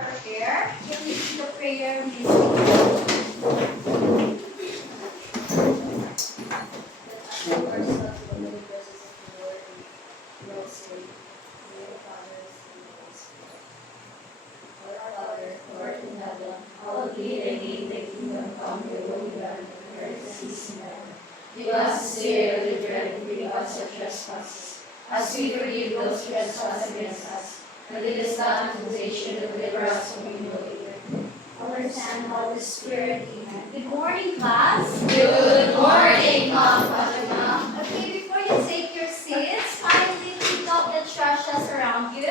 Prayer. Can we see the prayer music? Lord in heaven, hallowed be thy name, thy kingdom come, thy will be done on earth as it is in heaven. Give us this day our daily bread, and forgive us our trespasses, as we forgive those who trespass against us. And lead us not into temptation, but deliver us from evil. Amen. Father, Son, Holy Spirit, amen. Good morning, class. Good morning, Mom Fatima. Okay, before you take your seats, kindly pick up the trashes around you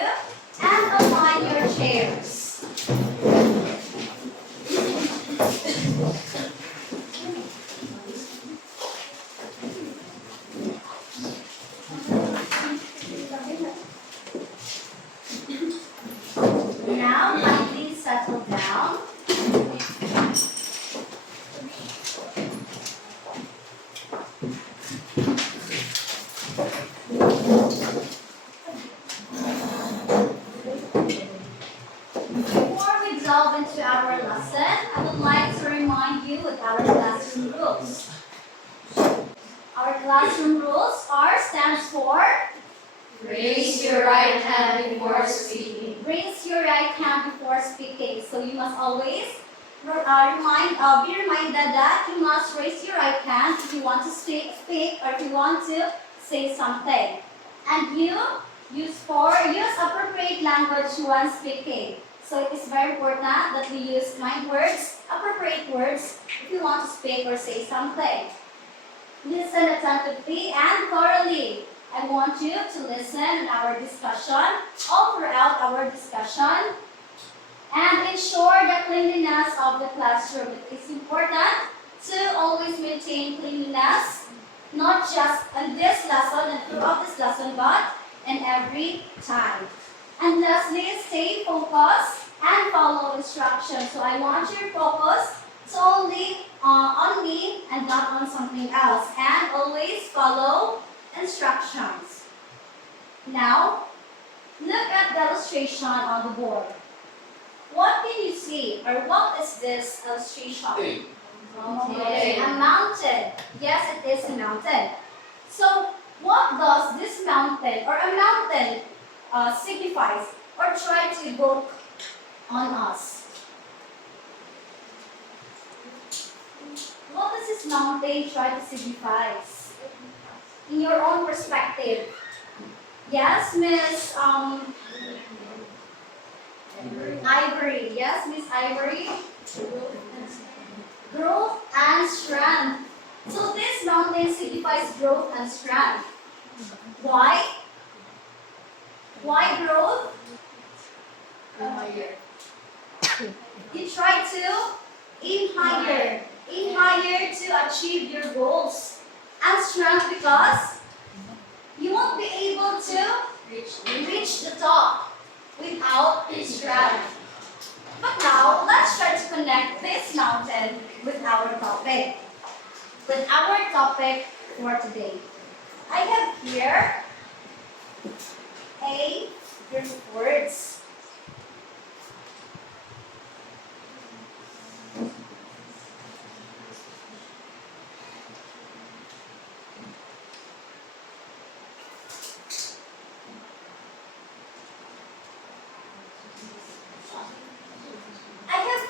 and align your chairs. Now, kindly settle down. Before we delve into our lesson, I would like to remind you with our classroom rules. Our classroom rules stands for Raise your right hand before speaking. raise your right hand before speaking. So you must always be reminded that you must raise your right hand if you want to speak or if you want to say something. And you use appropriate language when speaking. So it is very important that we use kind words, appropriate words, if you want to speak or say something. Listen attentively and thoroughly. I want you to listen in our discussion, all throughout our discussion, and ensure the cleanliness of the classroom. It is important to always maintain cleanliness, not just in this lesson and throughout this lesson, but in every time. And lastly, stay focused and follow instructions. So I want your focus to only on me and not on something else. And always follow instructions. Now, look at the illustration on the board. What can you see, or what is this illustration? Mountain. A mountain. Yes, it is a mountain. So, what does this mountain or a mountain signifies or try to evoke on us? What does this mountain try to signify? In your own perspective. Yes, Miss Ivory. Yes, Miss Ivory. Growth and strength. So this mountain signifies growth and strength. Why? Why growth? You try to aim higher to achieve your goals. And strength because you won't be able to reach the top without strength. But now, let's try to connect this mountain with our topic. For today. I have here a group of words.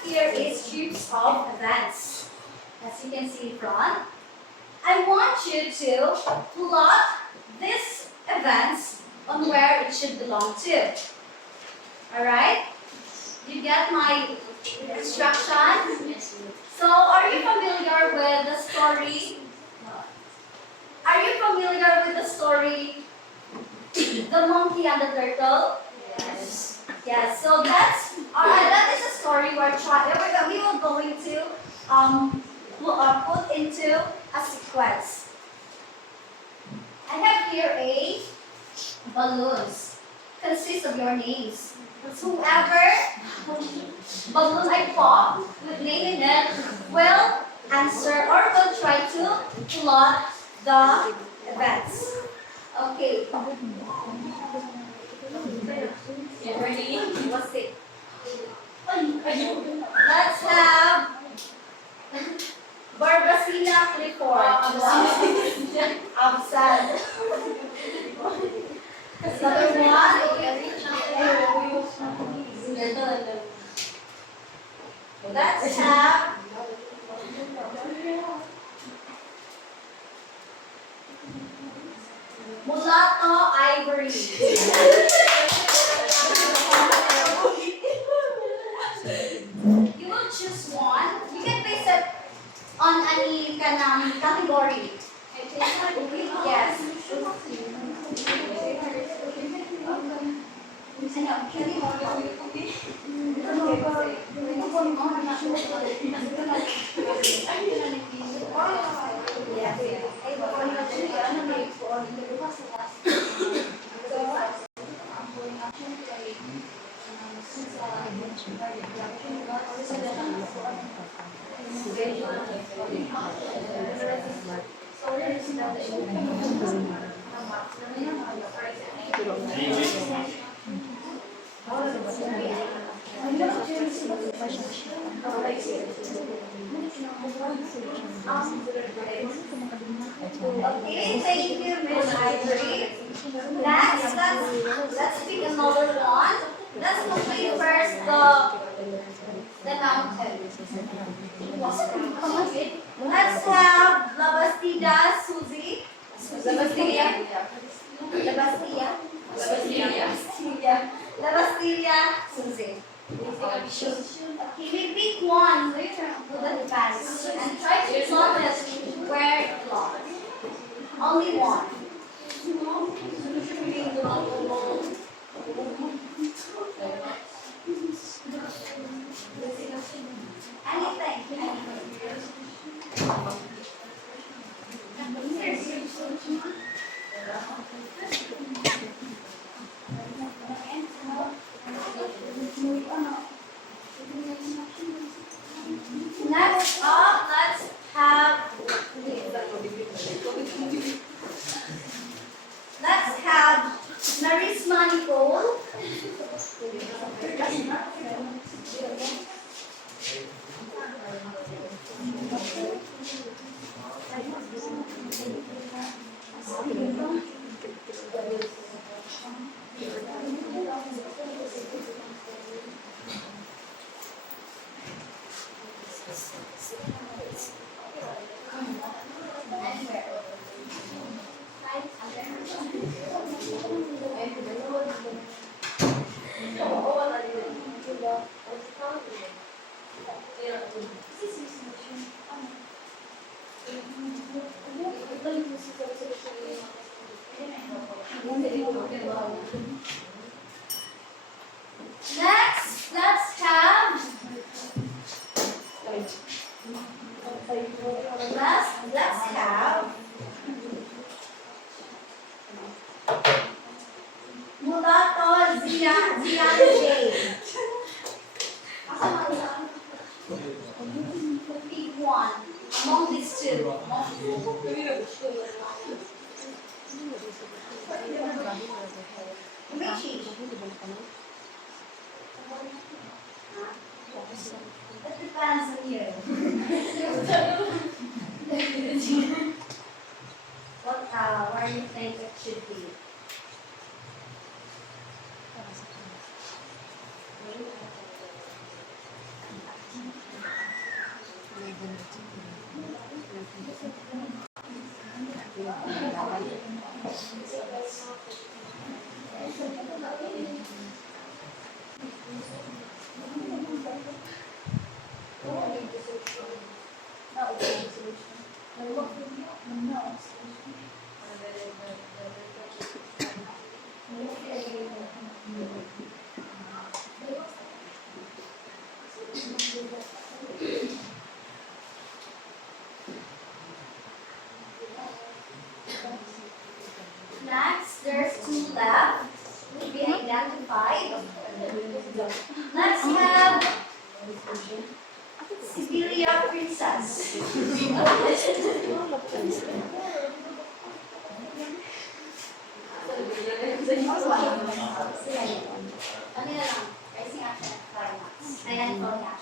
Here is groups of events. As you can see in front, I want you to plot these events on where it should belong to. Alright? You get my instruction? So, are you familiar with the story? Are you familiar with the story, The Monkey and the Turtle? Yes. Yes, so that is a story where we will going to put into a sequence. I have here a balloons. Consists of your names. Whoever balloon I pop with name in it will answer or will try to plot the events. Okay. Get ready. What's it? Absent. Number one, let's have mulatto ivory. You will choose one. You can place it on any category. Yes. Okay, thank you, Miss Ivory. Next, let's pick another one. Let's complete first the mountain. Let's have La Bastida Suzy. La Bastilla. La Bastilla. La Bastilla Suzy. Okay, we pick one with the pants and try to notice where it belongs. Only one. Anything. Next up, let's have Maris Manifold. Next, let's have Mulatto Zian Jade. Pick one among these two. Richie. It depends on you. Where do you think it should be? Next, there's two left to be identified. Let's have Siberia Princess. Rising action and climax. Ayan po niya.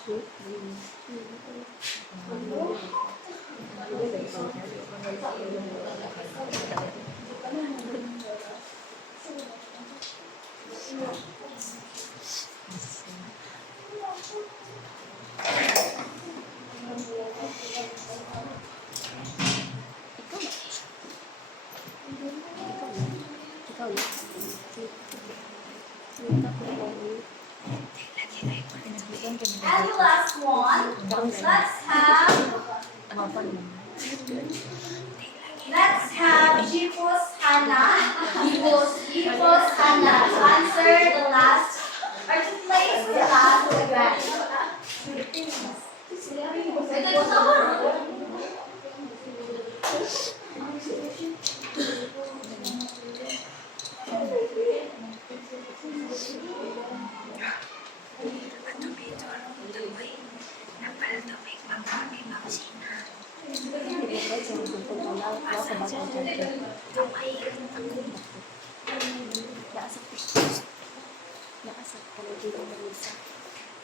And the last one, let's have Jipos Hana. Jipos Hana to answer the last, or to place the last event.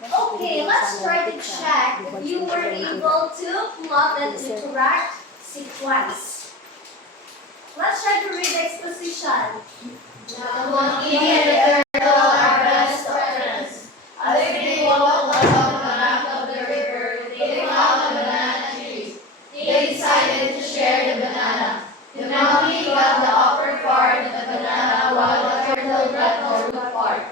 Okay, let's try to check if you were able to plot the correct sequence. Let's try to read the exposition. The monkey and the turtle are best friends. As they walked along the bank of the river, they found a banana tree. They decided to share the banana. The monkey got the upper part of the banana while the turtle got the lower part.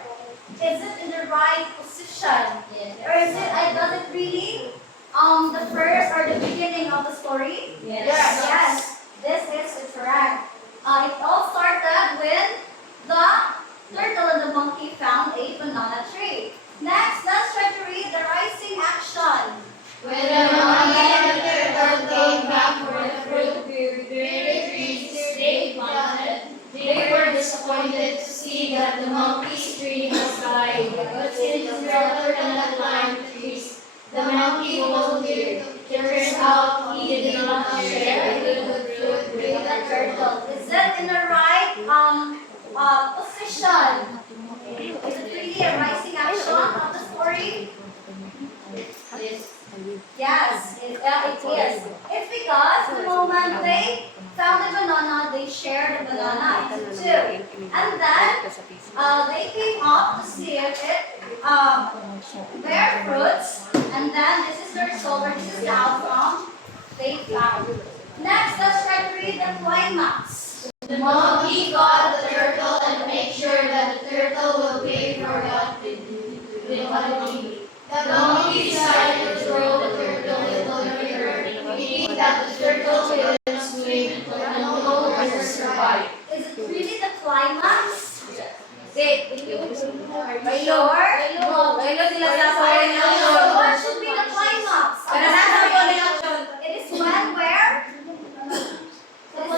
Is it in the right position? Yes. Or is it, does it really, the first or the beginning of the story? Yes. Yes, this is correct. It all started with the turtle and the monkey found a banana tree. Next, let's try to read the rising action. When the monkey and the turtle came back for the fruit bearing trees they planted, they were disappointed to see that the monkey's tree was dying. But since the turtle cannot climb trees, the monkey volunteered. Turns out he did not share a good fruit with the turtle. Is it in the right position? Is it really a rising action of the story? Yes. Yes, it is. It's because the moment they found the banana, they shared the banana into two. And then they came up to see if it bear fruits. And then this is the result, or this is the outcome they found. Next, let's try to read the climax. The monkey caught the turtle and made sure that the turtle will pay for what it did with money. The monkey decided to throw the turtle into the river, thinking that the turtle will swim and no longer survive. Is it really the climax? Are Are you sure? So what should be the climax? It is when where? It is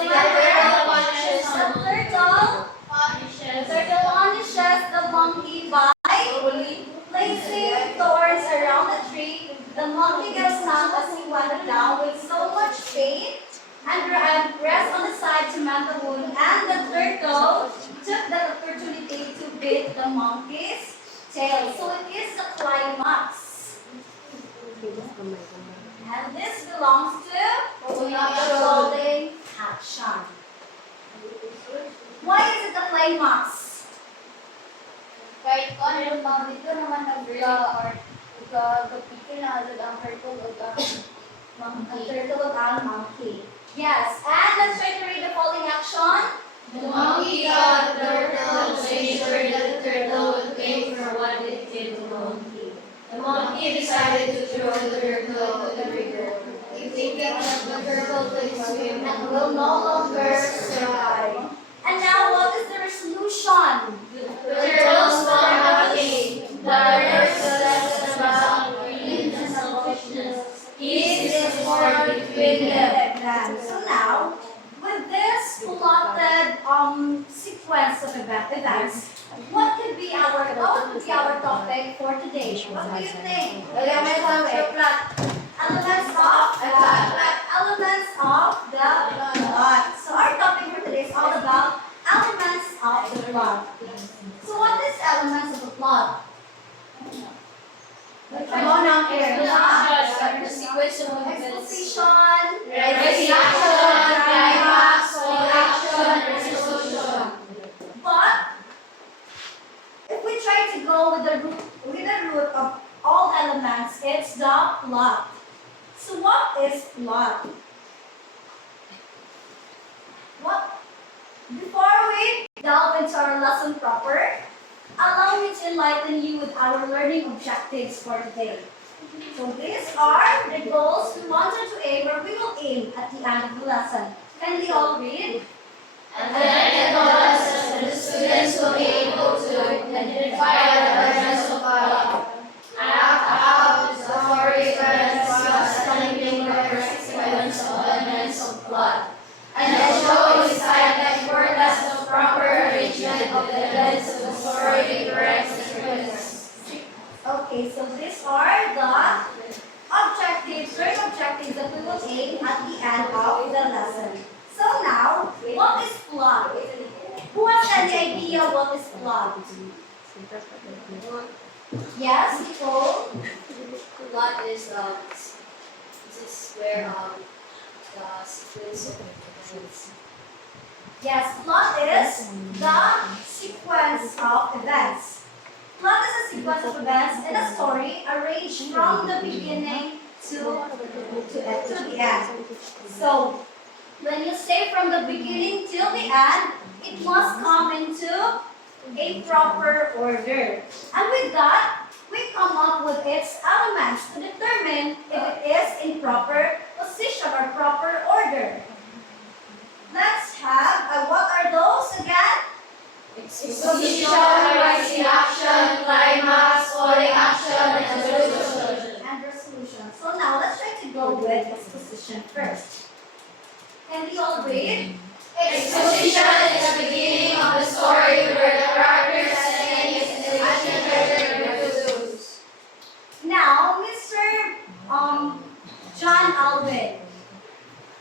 when the turtle punishes the monkey by placing thorns around the tree. The monkey got stung as he went down with so much pain and rest on the side to mend the wound. And the turtle took the opportunity to bit the monkey's tail. So it is the climax. And this belongs to the following action. Why is it the climax? Kahit kung ano pa, dito naman nag-vlog or gapikil na agad ang turtle o A turtle and monkey. Yes, and let's try to read the following action. The monkey got the turtle and made sure that the turtle would pay for what it did to the monkey. The monkey decided to throw the turtle into the river, thinking that the turtle could swim and will no longer survive. And now, what is the resolution? The turtle swam happily. The river says about greed and selfishness. Peace is more between them. So now, with this plotted sequence of events, what could be our topic for today? What do you think? Elements of the plot. So our topic for today is all about elements of the plot. So what is elements of the plot? here. The sequence of events. Exposition. Raising action, climax, all action, resolution. But if we try to go with the root of all elements, it's the plot. So what is plot? What? Before we delve into our lesson proper, allow me to enlighten you with our learning objectives for today. So these are the goals we wanted to aim, or we will aim at the end of the lesson. Can we all read? At the end of the lesson, the students will be able to identify the elements of plot, act out the story events while studying the correct sequence of elements of plot, and show inside the importance of proper arrangement of the events of the story in correct sequence. Okay, so these are the objectives, three objectives that we will aim at the end of the lesson. So now, what is plot? Who has any idea what is plot? Yes, Nicole? Plot is this is where the sequence of events. Yes, plot is the sequence of events. Plot is a sequence of events in a story arranged from the beginning to the end. So, when you say from the beginning till the end, it must come into a proper order. And with that, we come up with its elements to determine if it is in proper position or proper order. Let's have, what are those again? Exposition, rising action, climax, falling action, and resolution. And resolution. So now let's try to go with exposition first. Can we all read? Exposition is the beginning of the story where the character's setting is introduced. Now, Mr. John Alvin,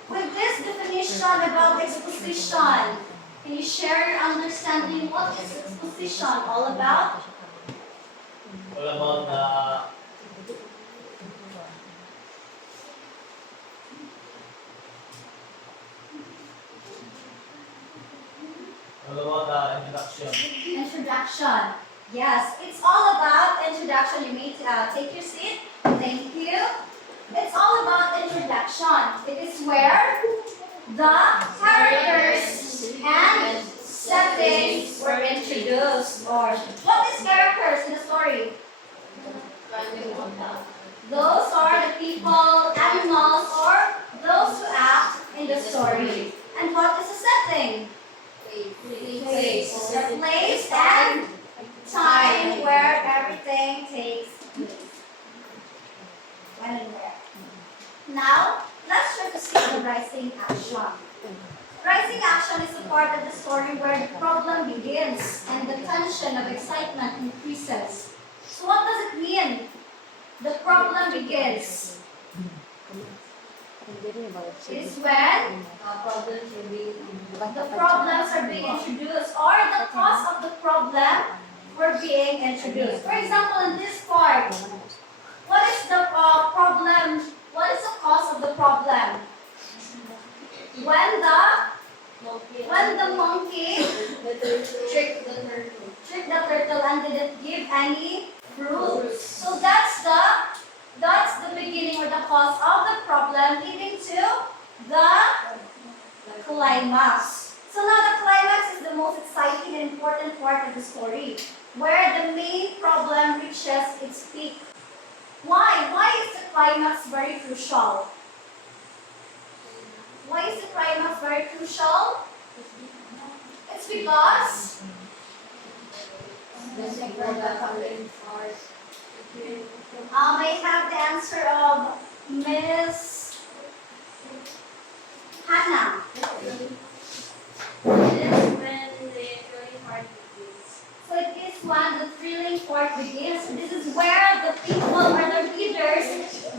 with this definition about exposition, can you share your understanding what is exposition all about? All about introduction. Introduction. Yes, it's all about introduction. You may take your seat. Thank you. It's all about introduction. It is where the characters and settings were introduced. Or what is characters in the story? Those are the people, animals, or those who act in the story. And what is the setting? Place. The place and time where everything takes place. When and where. Now, let's try to see the rising action. Rising action is a part of the story where the problem begins and the tension of excitement increases. So what does it mean? The problem begins. It is when the problems are being introduced or the cause of the problem were being introduced. For example, in this part, what is the problem? What is the cause of the problem? When the monkey tricked the turtle and didn't give any fruit. So that's the beginning or the cause of the problem leading to the climax. So now the climax is the most exciting and important part of the story, where the main problem reaches its peak. Why? Why is the climax very crucial? Why is the climax very crucial? It's because I have the answer of Miss Hannah. So it is when the thrilling part begins. This is where the people or the readers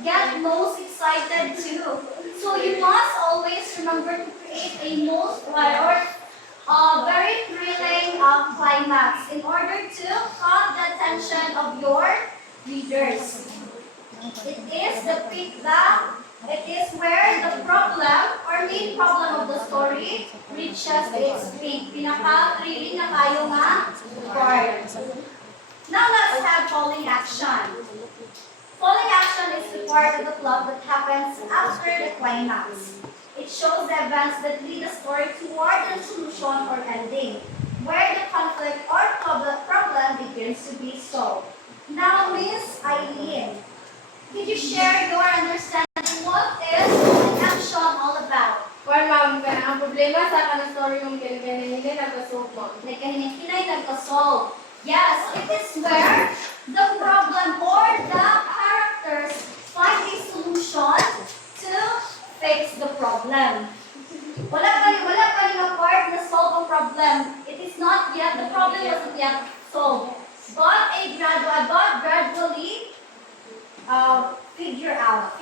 get most excited too. So you must always remember to create a most very thrilling climax in order to caught the attention of your readers. It is where the problem or main problem of the story reaches its peak. Pinaka-thrilling na kayo nga part. Now let's have falling action. Falling action is the part of the plot that happens after the climax. It shows the events that lead the story toward a solution or ending, where the conflict or problem begins to be solved. Now, Miss Eileen, could you share your understanding what is falling action all about? Kung ma'am, ang problema sa kanang story yung ganyan nagkasolve mo. Nagkahininay nagka-solve. Yes, it is where the problem or the characters find a solution to fix the problem. Wala ka nga part na solve a problem. It is not yet, the problem wasn't yet solved. But gradually figured out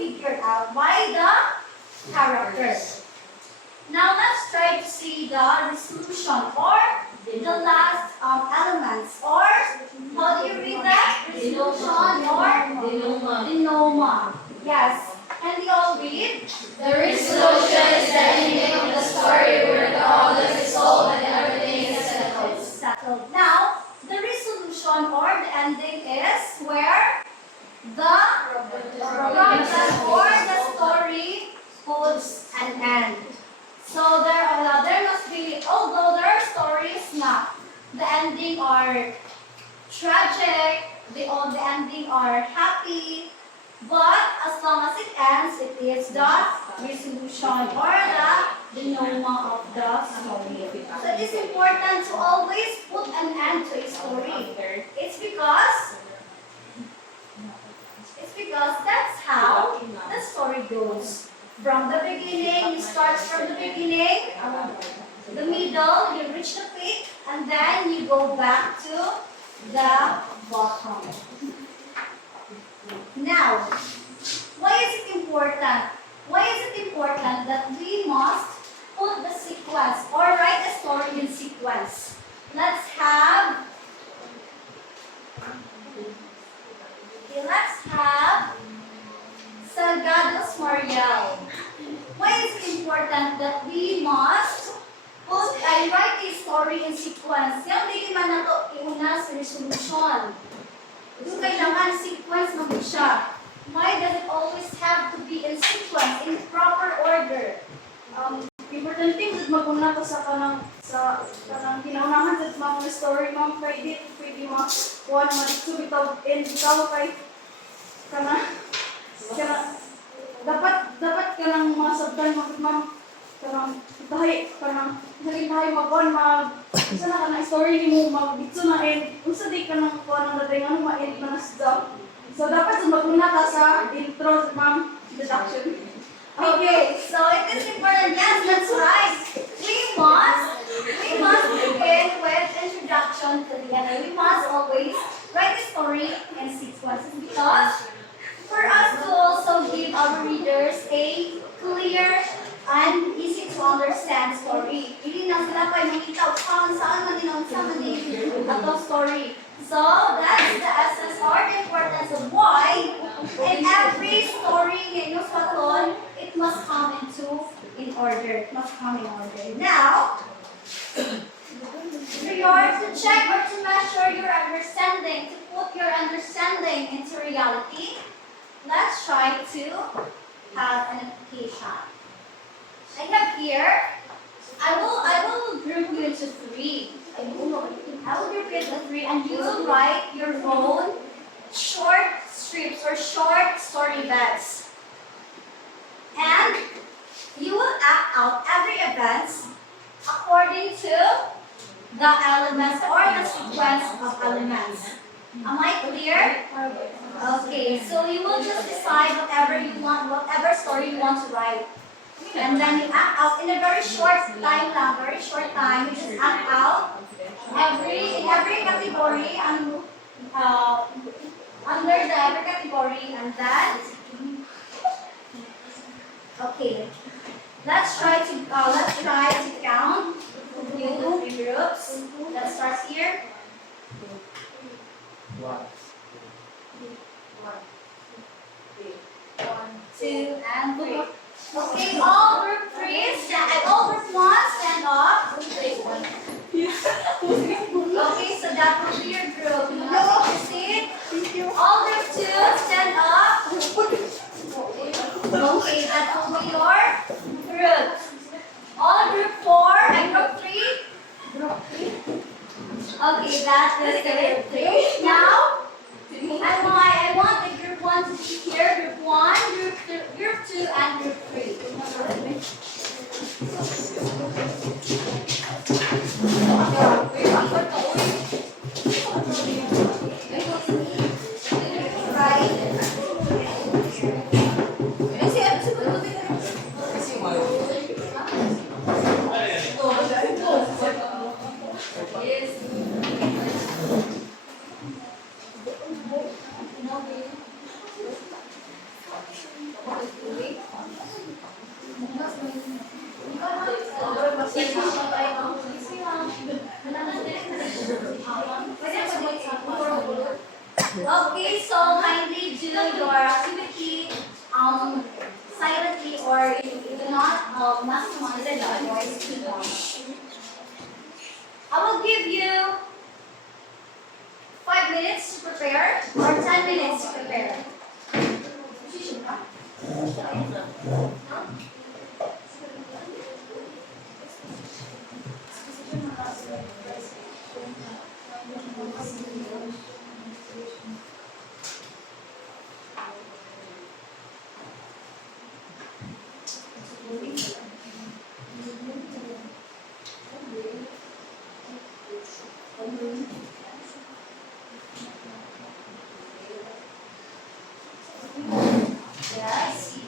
by the characters. Now let's try to see the resolution or the last elements, or how do you read that? Resolution or denouement. Yes. Can we all read? The resolution is the ending of the story where the problem is solved and everything is settled. It's settled. Now, the resolution or the ending is where the problem or the story puts an end. So there must be, although there are stories na the ending are tragic, the ending are happy, but as long as it ends, it is the resolution or the denouement of the story. So it is important to always put an end to a story. It's because that's how the story goes. From the beginning, you start from the beginning, the middle, you reach the peak, and then you go back to the bottom. Now, why is it important? Why is it important that we must put the sequence or write a story in sequence? Let's have Salgados Mariel. Why is it important that we must write a story in sequence? Yung hindi man na ito iuna sa resolution. Doon kailangan sequence na siya. Why does it always have to be in sequence, in proper order? Important thing that maguna ko sa kanang kinaunahan sa mga story ma'am kay di pwede makuha naman ito bitaw kay dapat kanang masabtan ma'am kanang tahi magkuhan isa na kanang story ni mo magdito na unsa di kanang kuha ng dating ano ma-end na nasda. So dapat sa maguna ka sa intro ma'am, introduction. Okay, so it is important. Yes, that's right. We must begin with introduction to the other. We must always write the story in sequences because for us to also give our readers a clear and easy to understand story. Hindi na sila kayo makita saan man ang story. So that's the essence or the importance of why in every story in Nuswaton, it must come in order. It must come in order. Now, to check or to measure your understanding, to put your understanding into reality, let's try to have an application. I have here, I will group you into three. I will group you into three, and you will write your own short strips or short story beds. And you will act out every event according to the elements or the sequence of elements. Am I clear? Okay, so you will just decide whatever you want, whatever story you want to write. And then you act out in a very short time, you just act out in every category and under the every category, and then okay. Let's try to count new groups. Let's start here. 2, and 3. Okay, all group 3, all group 1, stand up. Okay, so that will be your group. You want to take your seat? Thank you. All group 2, stand up. Okay, that will be your group. All group 4 and group 3. Okay, that is the group 3. Now, I want the group 1 to be here. Group 1, group 2, and group 3. Okay, so kindly do your activity silently, or you do not maximize the voice too much. I will give you 5 minutes to prepare or 10 minutes to prepare. Yes.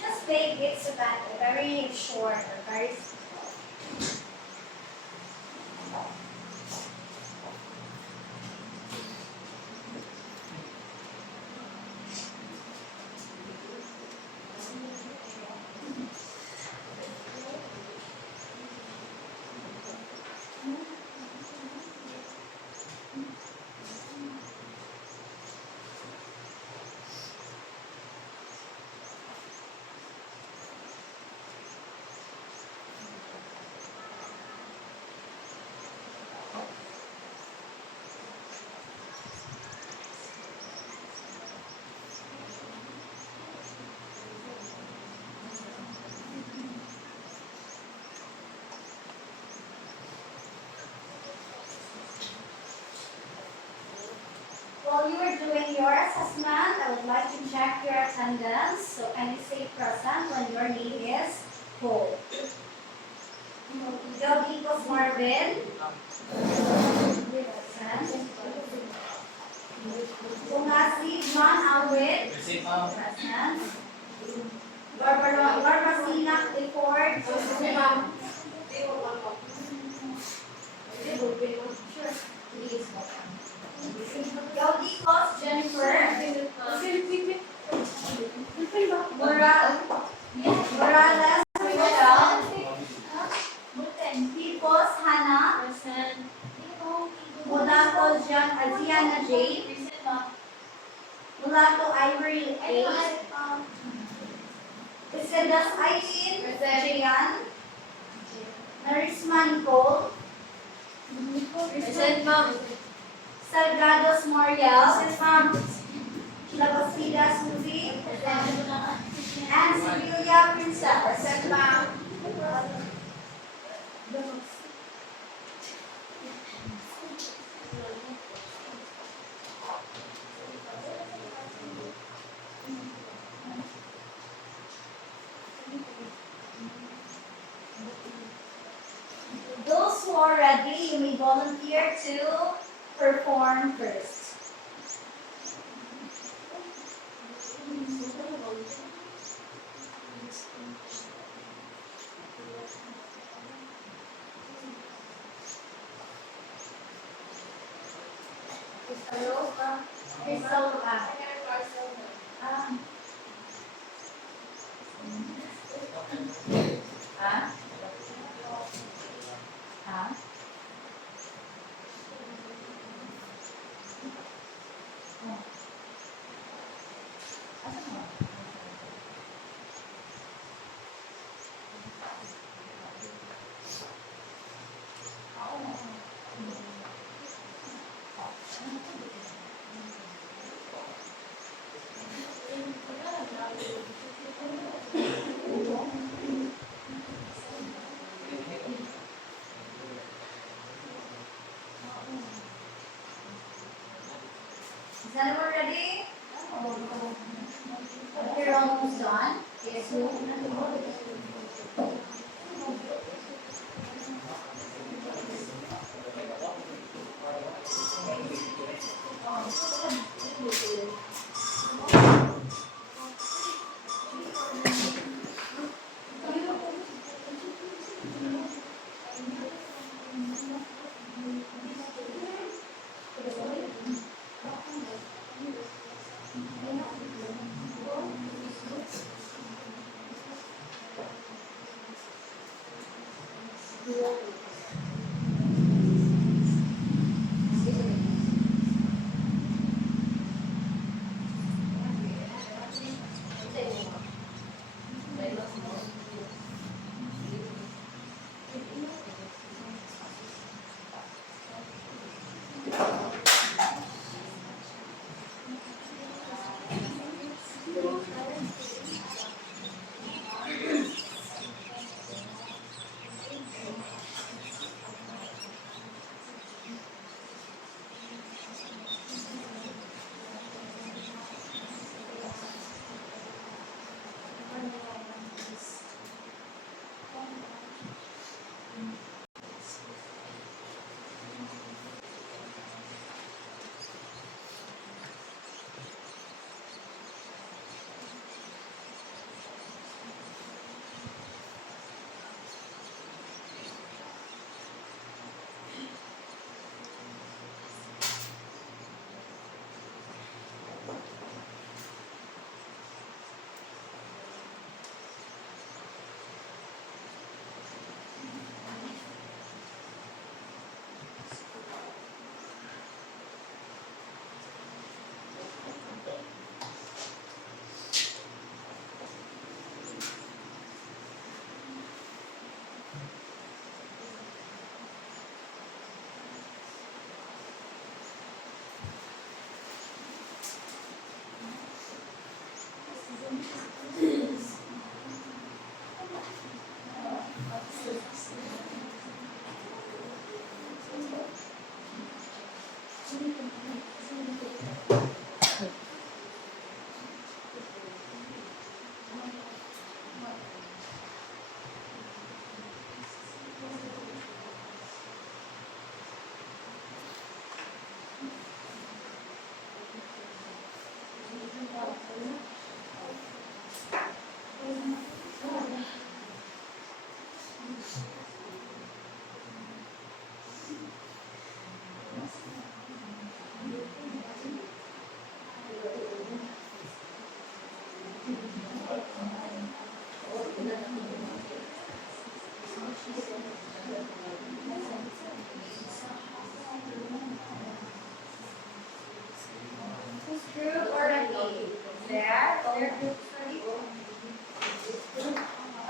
Just make it so that very short or very simple. While you are doing your assessment, I would like to check your attendance. So can you say present when your name is called? Dogicos Marvin. Present. Bungasi John Alwin. Receive, ma'am. Present. Barbacina Clifford. Dogicos Jennifer. Morales Michelle. Tipos Hannah. Mulato Aziana Jade. Mulato Ivory A. Isedas Aileen Jayan. Narisma Nicole. Present, ma'am. Salgados Moriel. Labasida Suzy. And Sibilia Princess. Present, ma'am. volunteer to perform first? Crystal ka. Ah. Ah. Is anyone ready? You're almost done. Yes, you. Who's group already? There? Their group's ready?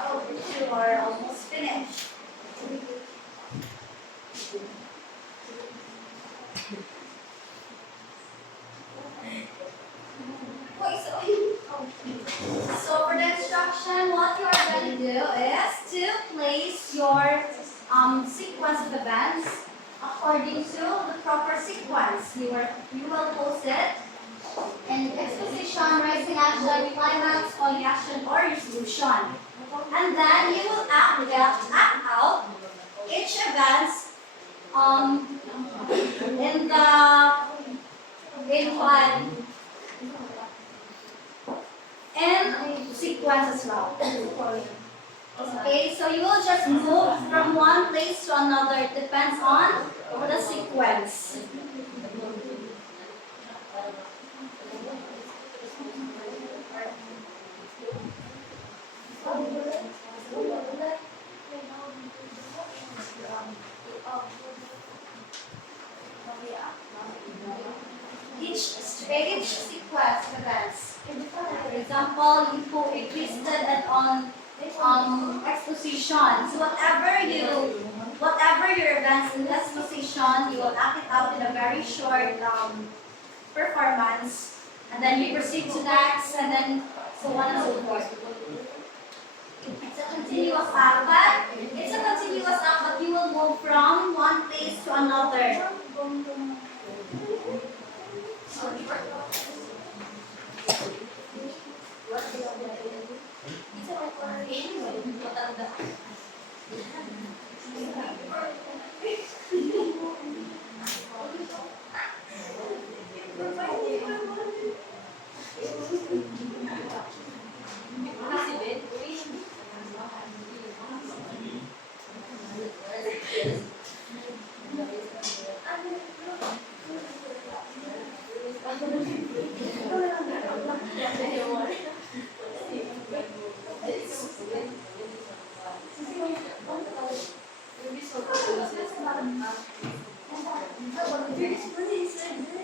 Oh, you are almost finished. Wait, so for the instruction, what you are going to do is to place your sequence of events according to the proper sequence. You will post it in exposition, rising action, climax, falling action, or resolution. And then you will act out each event's in one in sequence as well. Okay, so you will just move from one place to another. It depends on the sequence. Each stage sequence events. For example, you put a twisted and on exposition. So whatever your events in exposition, you will act it out in a very short performance, and then you proceed to next, and then so on and so forth. It's a continuous act, but you will move from one place to another.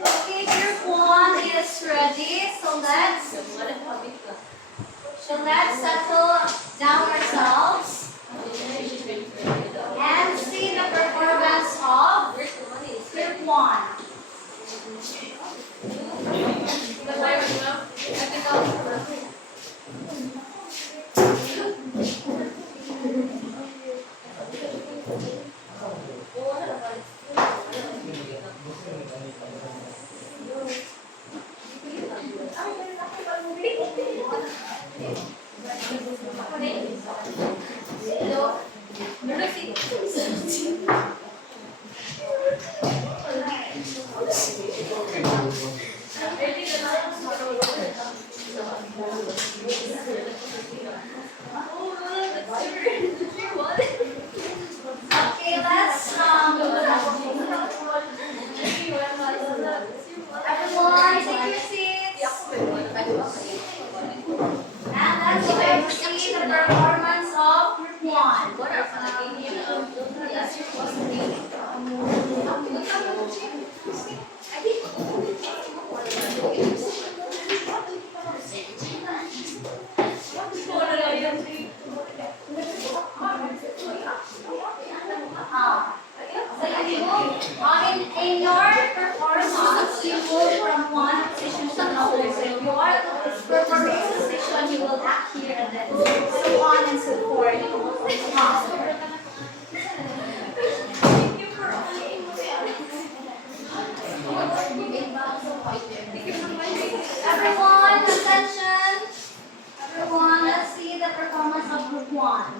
Okay, group one is ready. So let's settle down ourselves and see the performance of group one. Okay, let's everyone take your seats. And let's try to see the performance of group one. In your performance, you move from one position to another. So if you are performing a position, you will act here and then so on and so forth. Everyone, attention. Everyone, let's see the performance of group one.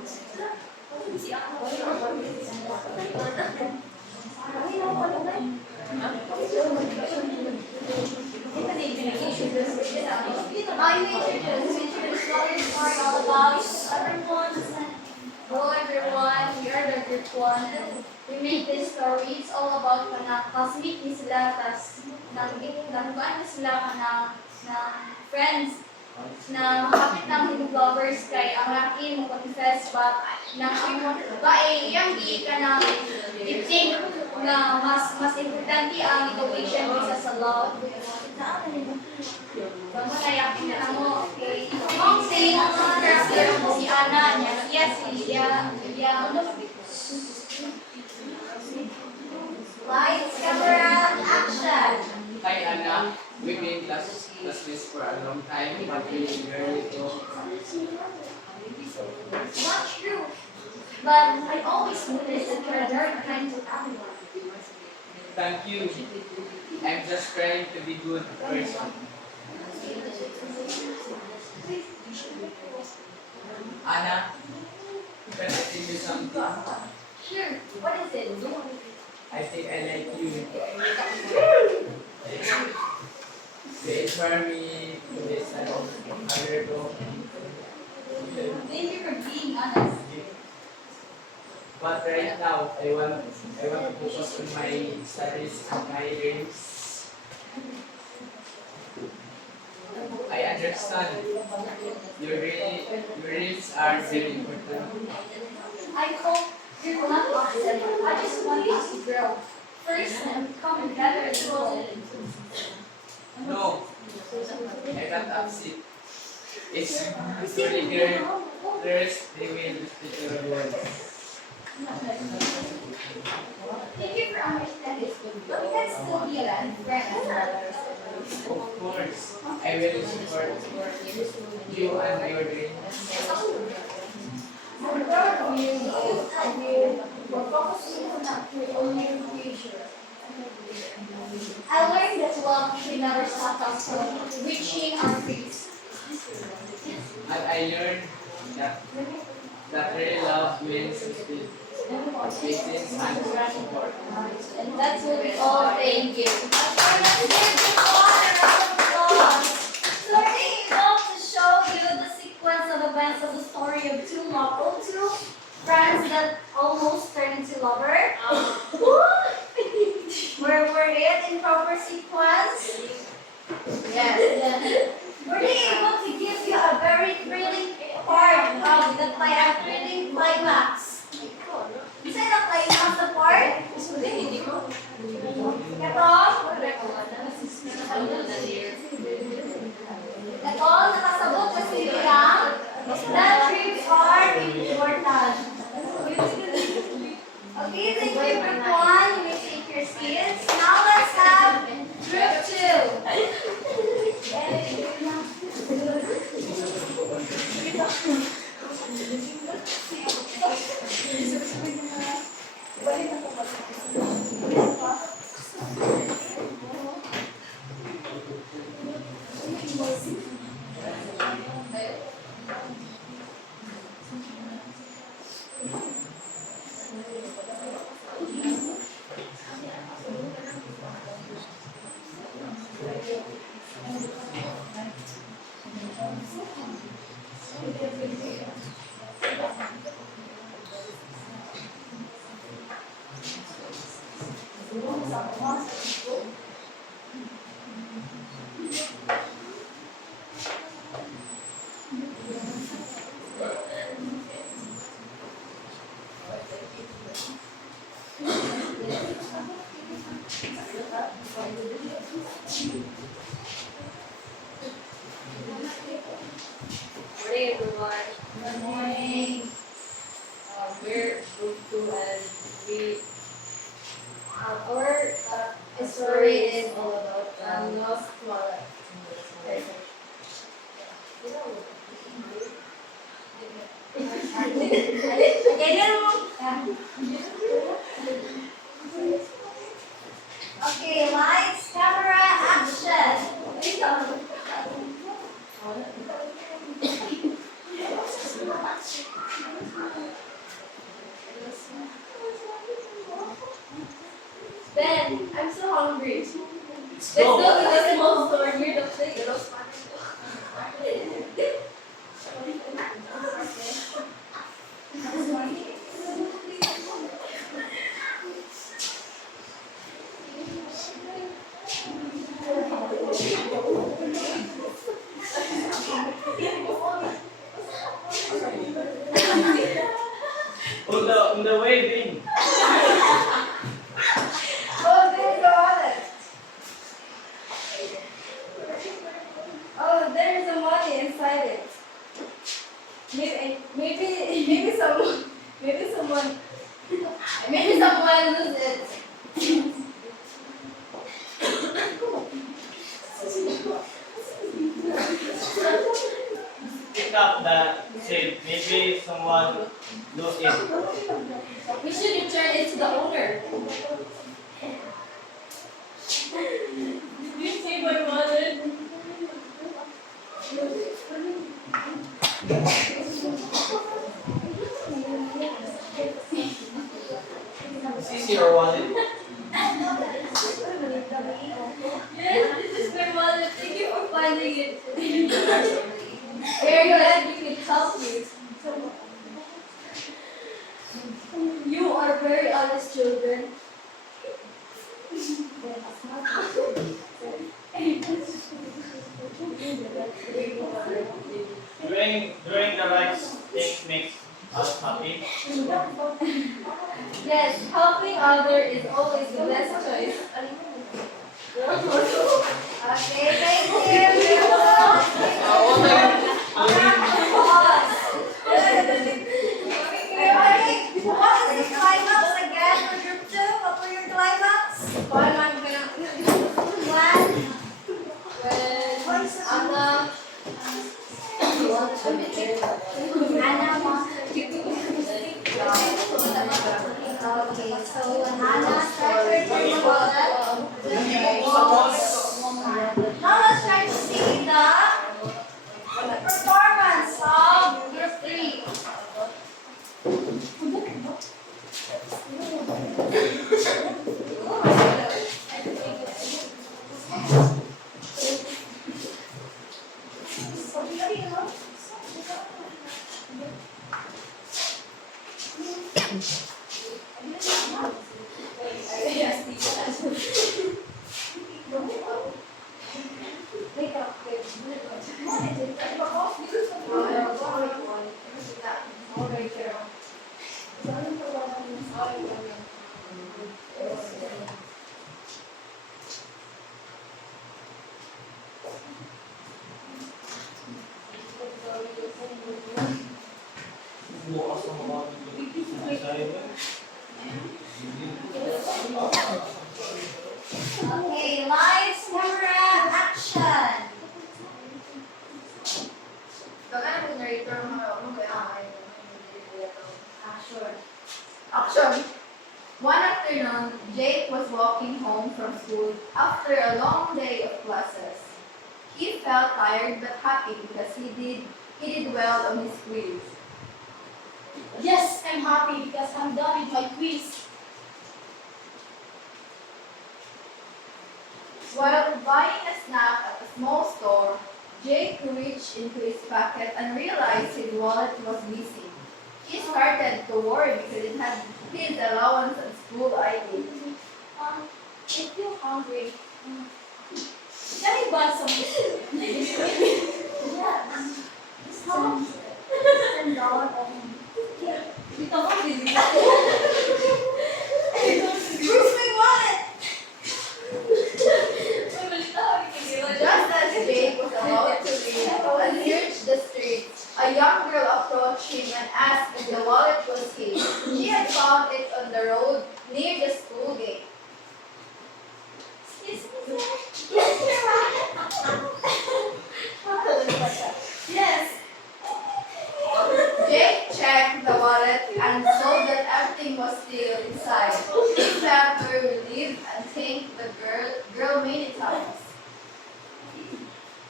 All about everyone. Hello everyone, we are the group one. We make this story. It's all about classmate ni sila, tas nangguan na sila na friends na makapit ng lovers kay ang laki mo confess but na ang bae yang di ka na i-think na mas importante ang intuition kaysa sa love. Bago na yakin na mo, okay. Kung sing ang character mo si Ana niya, lights, camera, action! Hi Anna, we've been classmates for a long time, but we rarely talk. Not true. But I always notice that you're very kind to everyone. Thank you. I'm just trying to be good person. Anna, can I tell you something? Sure. What is it? I think I like you. They inspire me to this other goal. Thank you for being honest. But right now, I want to focus on my studies and my dreams. I understand your dreams are very important. I hope you will not upset. I just want us to grow first and become better people. No, I can't upset. It's really clear. There's they will speak your words. Thank you for understanding. But we can still be a friend. Of course, I will support you and your dreams. I'm proud of you and you for focusing on your future. I learned that love should never stop us from reaching our dreams. And I learned that real love means patience and support. And that's what we all thank you. Okay, let's give this one a round of applause. So are they able to show you the sequence of events of the story of two friends that almost turned into lovers? Were it in proper sequence? Yes. Were they able to give you a very thrilling part of the thrilling climax? Instead of climax the part? Ito, nakasabot kasi bilang that trips are important. Okay, thank you group 1. You may take your seats. Now let's have group 2. Morning, everyone. Good morning. We're group 2 and we our story is all about lost wallet. Okay, lights, camera, action. Ben, I'm so hungry. Let's go. go to the small store near the place. On the way, Bing. Oh, there's the wallet. Oh, there's the money inside it. Maybe someone lose it. Pick up the shade. Maybe someone lose it. We should return it to the owner. You see my wallet? This is your wallet. Very glad we could help you. You are very honest children. Doing the right thing makes us happy. Yes, helping other is always the best choice. Okay, thank you. Okay, what was the climax again for group 2? What were your climax? When Anna wanted to okay, so when Anna started her wallet, now let's try to see the performance of group 3. Bukas na mga Okay, lights, camera, action. Sure. Action! One afternoon, Jake was walking home from school after a long day of classes. He felt tired but happy because he did well on his quiz. Yes, I'm happy because I'm done with my quiz. While buying a snack at a small store, Jake reached into his pocket and realized his wallet was missing. He started to worry because it had his allowance and school ID. I feel hungry. Can I buy some? Yes. How much? $10 only. Where's my wallet? Just as Jake was about to leave and search the street, a young girl approached him and asked if the wallet was his. She had found it on the road near the school gate. Excuse me, sir. Yes, your wallet. Yes. Jake checked the wallet and saw that everything was still inside. He felt very relieved and thanked the girl many times.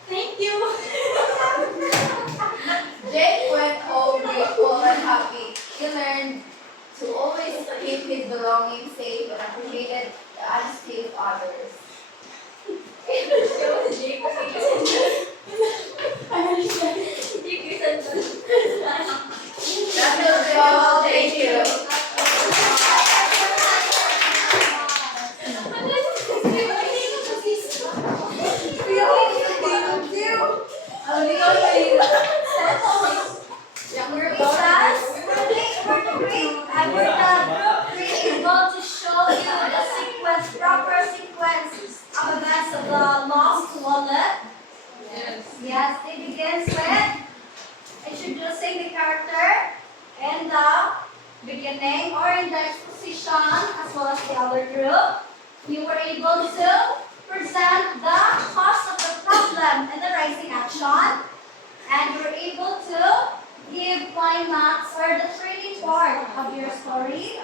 Thank you. Jake went home grateful and happy. He learned to always keep his belongings safe and appreciated the honesty of others. That will be all. Thank you. I will group 3 is going to show you the sequence, proper sequence of events of the lost wallet. Yes, it begins with introducing the character in the beginning or in the exposition as well as the other group. You were able to present the cause of the problem and the rising action, and you were able to give climax or the training part of your story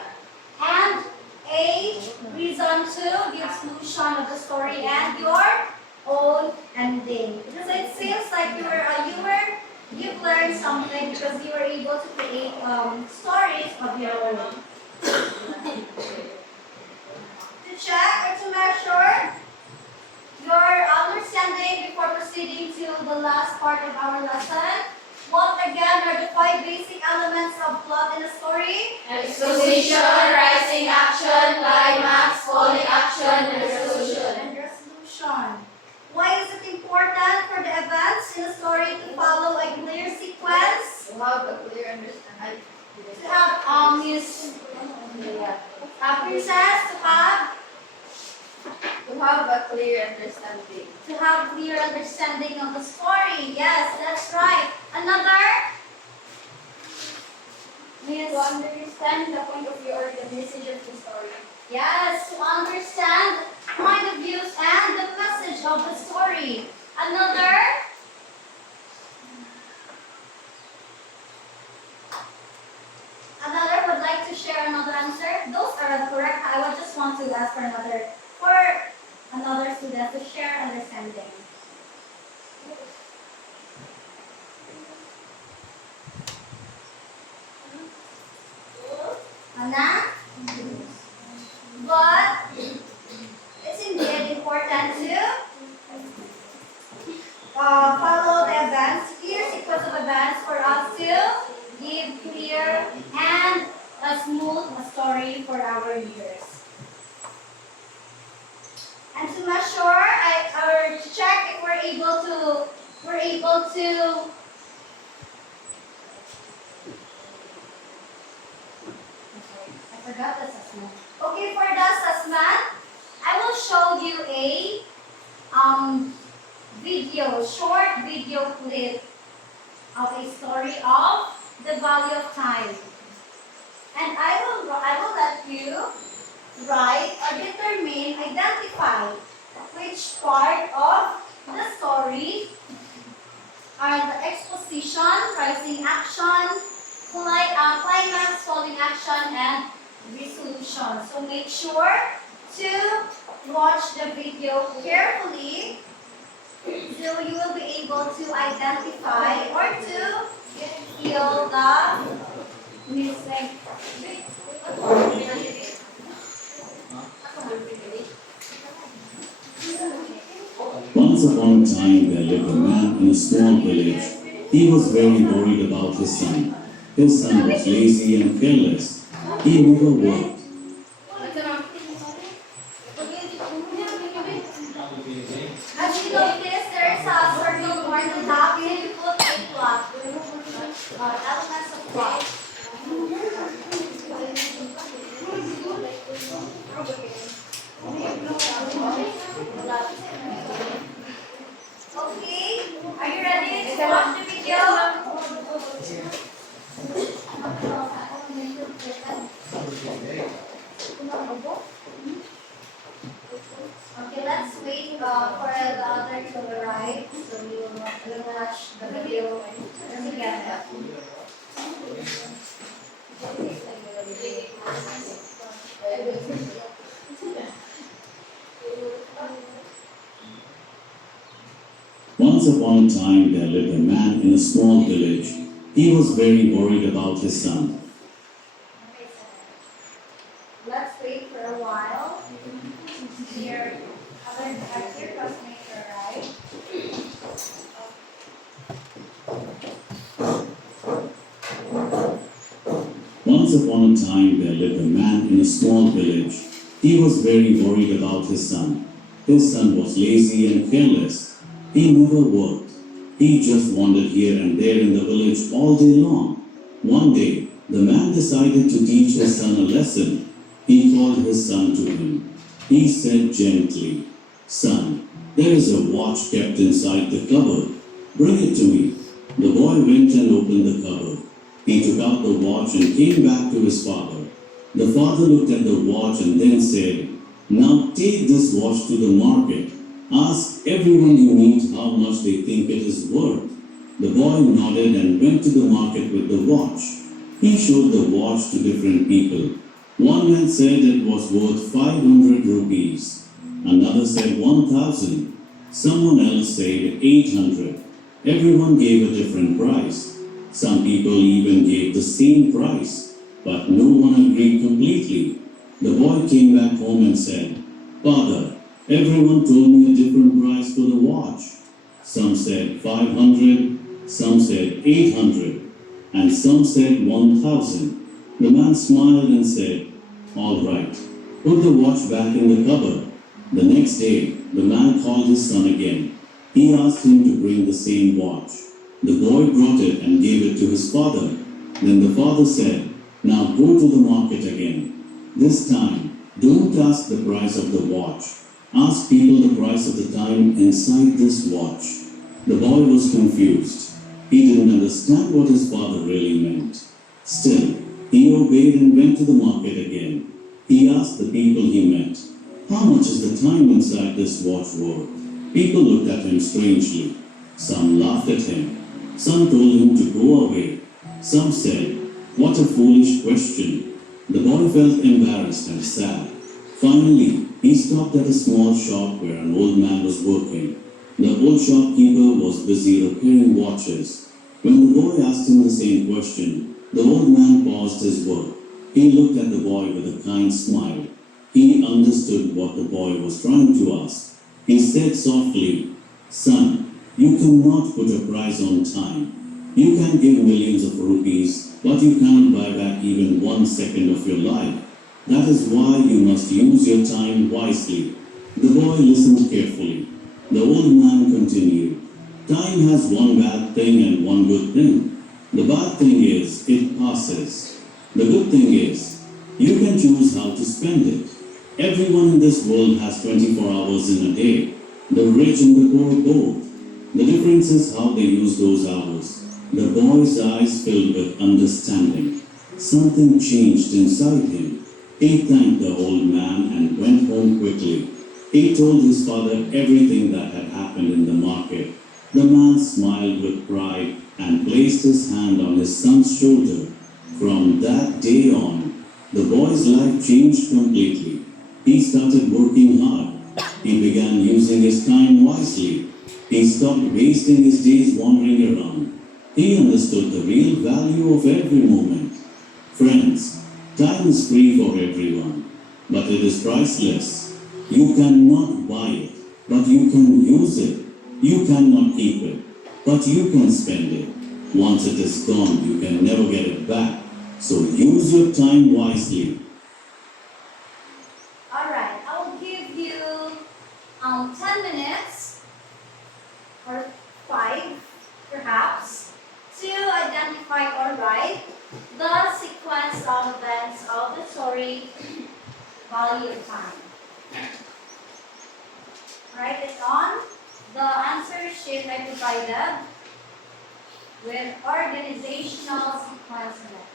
and a reason to give solution of the story and your own ending. Because it seems like you've learned something because you were able to create stories of your own. To check or to measure your understanding before proceeding proceeding to the last part of our lesson. What again are the 5 basic elements of plot in a story? Exposition, rising action, climax, falling action, and resolution. And resolution. Why is it important for the events in a story to follow a clear sequence? To have a clear understanding. To have his princess To have a clear understanding. to have clear understanding of the story. Yes, that's right. Another is To understand the point of view or the message of the story. yes, to understand point of views and the message of the story. Another would like to share another answer. Those are correct. I would just want to ask for another student to share understanding. Anna? But it's indeed important to follow the events, clear sequence of events for us to give clear and a smooth story for our readers. And to measure, or to check if we're able to I forgot the assessment. Okay, for the assessment, I will show you a short video clip of a story of the value of time. And I will let you write or determine, identify which part of the story are the exposition, rising action, climax, falling action, and resolution. So make sure to watch the video carefully so you will be able to identify or to feel the missing. Once upon a time there lived a man in a small village. He was very worried about his son. His son was lazy and careless. He never worked. As you notice, there is a circle more on the top. You need to put a plot. Elements of plot. Okay, are you ready to watch the video? Okay, let's wait for the other to arrive so we will watch the video together. Once upon a time there lived a man in a small village. He was very worried about his son. Let's wait for a while. Your classmates arrive. Once upon a time there lived a man in a small village. He was very worried about his son. His son was lazy and careless. He never worked. He just wandered here and there in the village all day long. One day, the man decided to teach his son a lesson. He called his son to him. He said gently, "Son, there is a watch kept inside the cupboard. Bring it to me." The boy went and opened the cupboard. He took out the watch and came back to his father. The father looked at the watch and then said, "Now take this watch to the market. Ask everyone you meet how much they think it is worth." The boy nodded and went to the market with the watch. He showed the watch to different people. One man said it was worth 500 rupees. Another said 1,000. Someone else said 800. Everyone gave a different price. Some people even gave the same price, but no one agreed completely. The boy came back home and said, "Father, everyone told me a different price for the watch." Some said 500, some said 800, and some said 1,000. The man smiled and said, "All right, put the watch back in the cupboard." The next day, the man called his son again. He asked him to bring the same watch. The boy brought it and gave it to his father. Then the father said, "Now go to the market again. This time, don't ask the price of the watch. Ask people the price of the time inside this watch." The boy was confused. He didn't understand what his father really meant. Still, he obeyed and went to the market again. He asked the people he met, "How much is the time inside this watch worth?" People looked at him strangely. Some laughed at him. Some told him to go away. Some said, "What a foolish question." The boy felt embarrassed and sad. Finally, he stopped at a small shop where an old man was working. The old shopkeeper was busy repairing watches. When the boy asked him the same question, the old man paused his work. He looked at the boy with a kind smile. He understood what the boy was trying to ask. He said softly, "Son, you cannot put a price on time. You can give millions of rupees, but you cannot buy back even 1 second of your life. That is why you must use your time wisely." The boy listened carefully. The old man continued, "Time has one bad thing and one good thing. The bad thing is it passes. The good thing is you can choose how to spend it. Everyone in this world has 24 hours in a day. The rich and the poor both. The difference is how they use those hours." The boy's eyes filled with understanding. Something changed inside him. He thanked the old man and went home quickly. He told his father everything that had happened in the market. The man smiled with pride and placed his hand on his son's shoulder. From that day on, the boy's life changed completely. He started working hard. He began using his time wisely. He stopped wasting his days wandering around. He understood the real value of every moment. Friends, time is free for everyone, but it is priceless. You cannot buy it, but you can use it. You cannot keep it, but you can spend it. Once it is gone, you can never get it back. So use your time wisely. Alright, I will give you 10 minutes or 5 perhaps to identify or write the sequence of events of the story Value of Time. Write it on the answer sheet I provided with organizational sequence in it.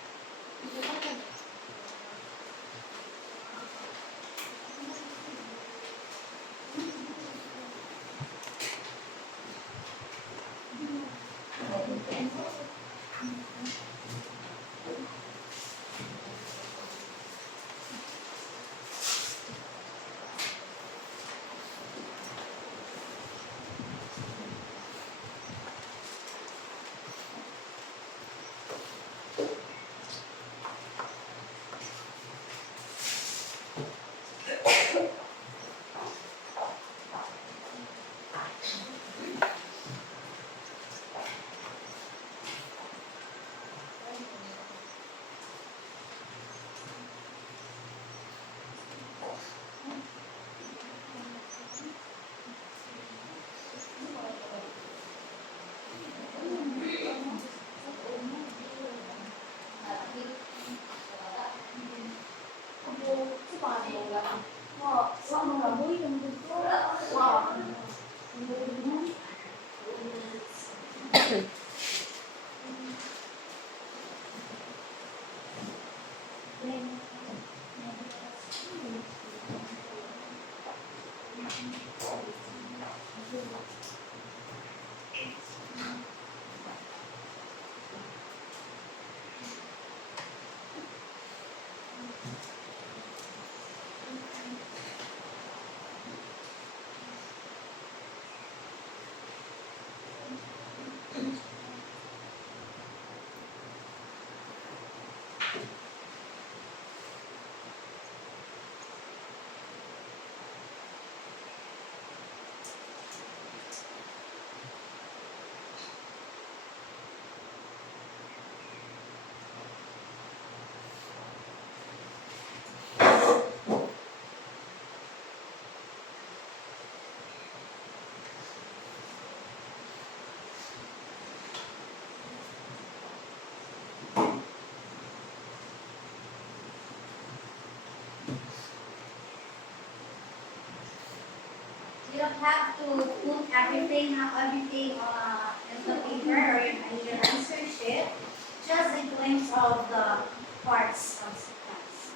don't have to put everything in the paper or in your answer sheet. Just a glimpse of the parts of sequence.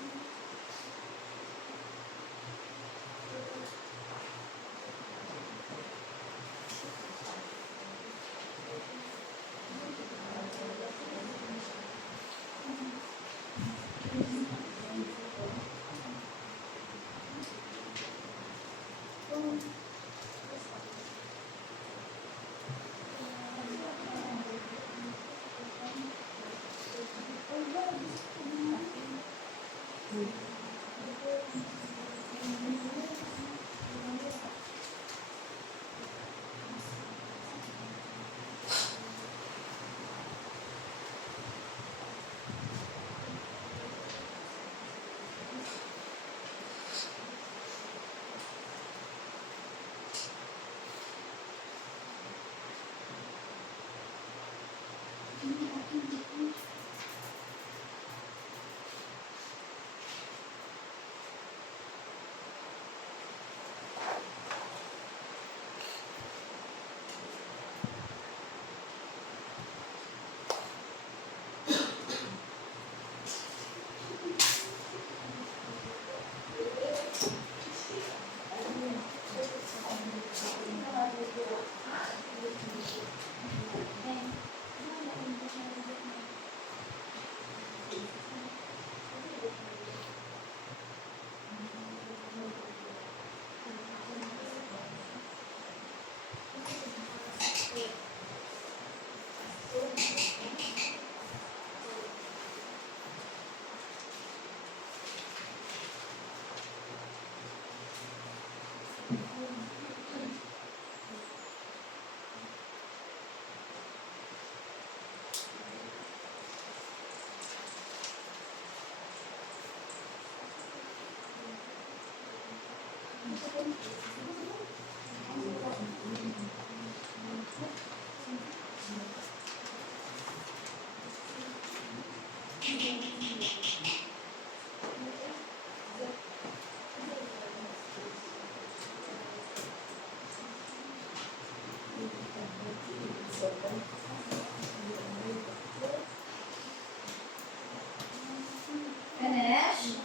Finish.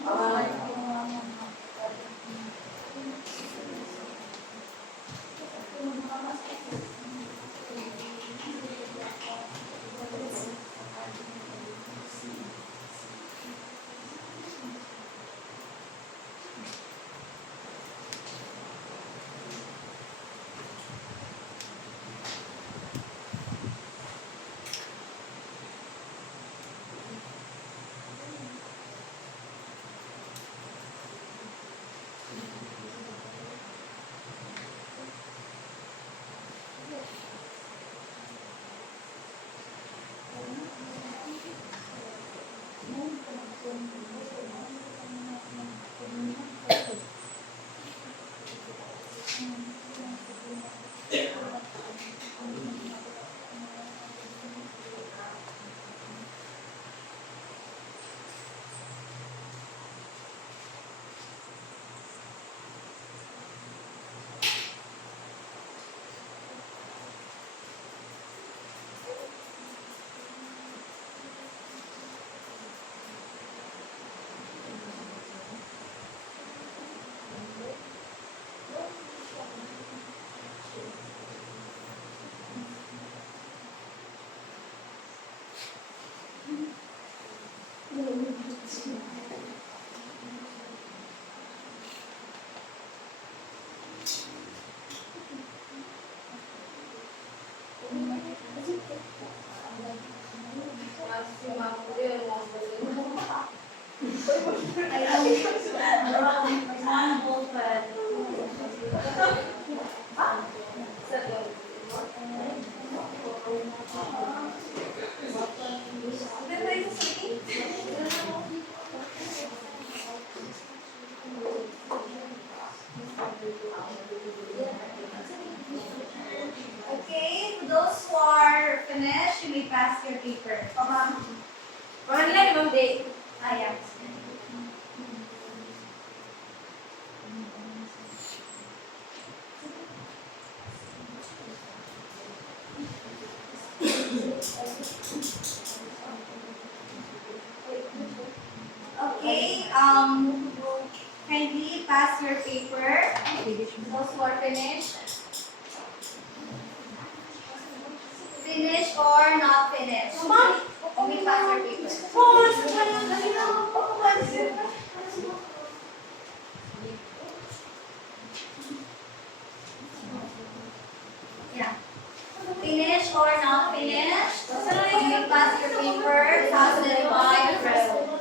Okay, to those who are finished, you may pass your paper. Yeah. kindly pass your paper. Those who are finished. Finish or not finish? Kindly pass your paper. Yeah. Finish or not finish? Kindly pass your paper. Pass it by Crystal.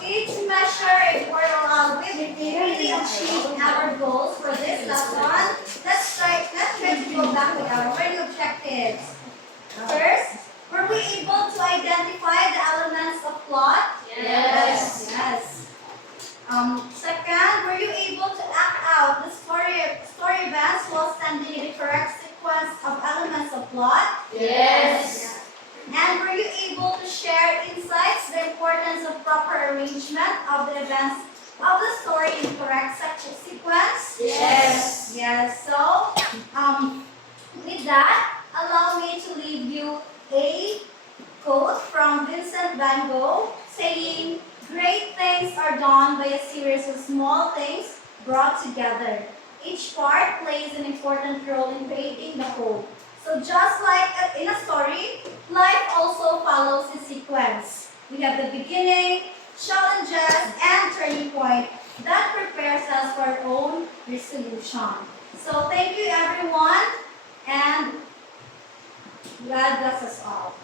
Okay, to measure if we've really achieved our goals for this lesson, let's try to go back with our learning objectives. First, were we able to identify the elements of plot? Yes. Yes. Second, were you able to act out the story events while sending the correct sequence of elements of plot? Yes. And were you able to share insights, the importance of proper arrangement of the events of the story in correct sequence? Yes. Yes. So, with that, allow me to leave you a quote from Vincent van Gogh saying, "Great things are done by a series of small things brought together. Each part plays an important role in creating the whole." So just like in a story, life also follows a sequence. We have the beginning, challenges, and turning point that prepares us for our own resolution. So thank you everyone, and God bless us all.